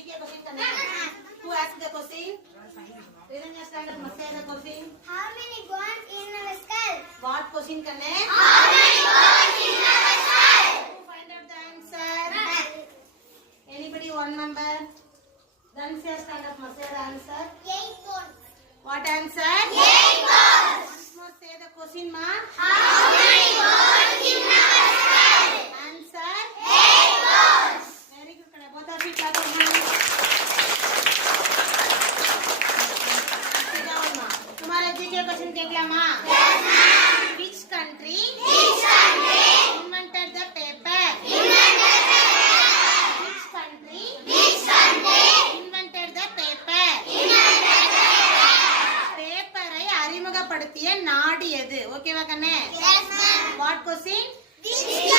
GK question करने हैं. Who asked the question? Reason your standard must say the question. How many bones in our skull? What question करने हैं? How many bones in our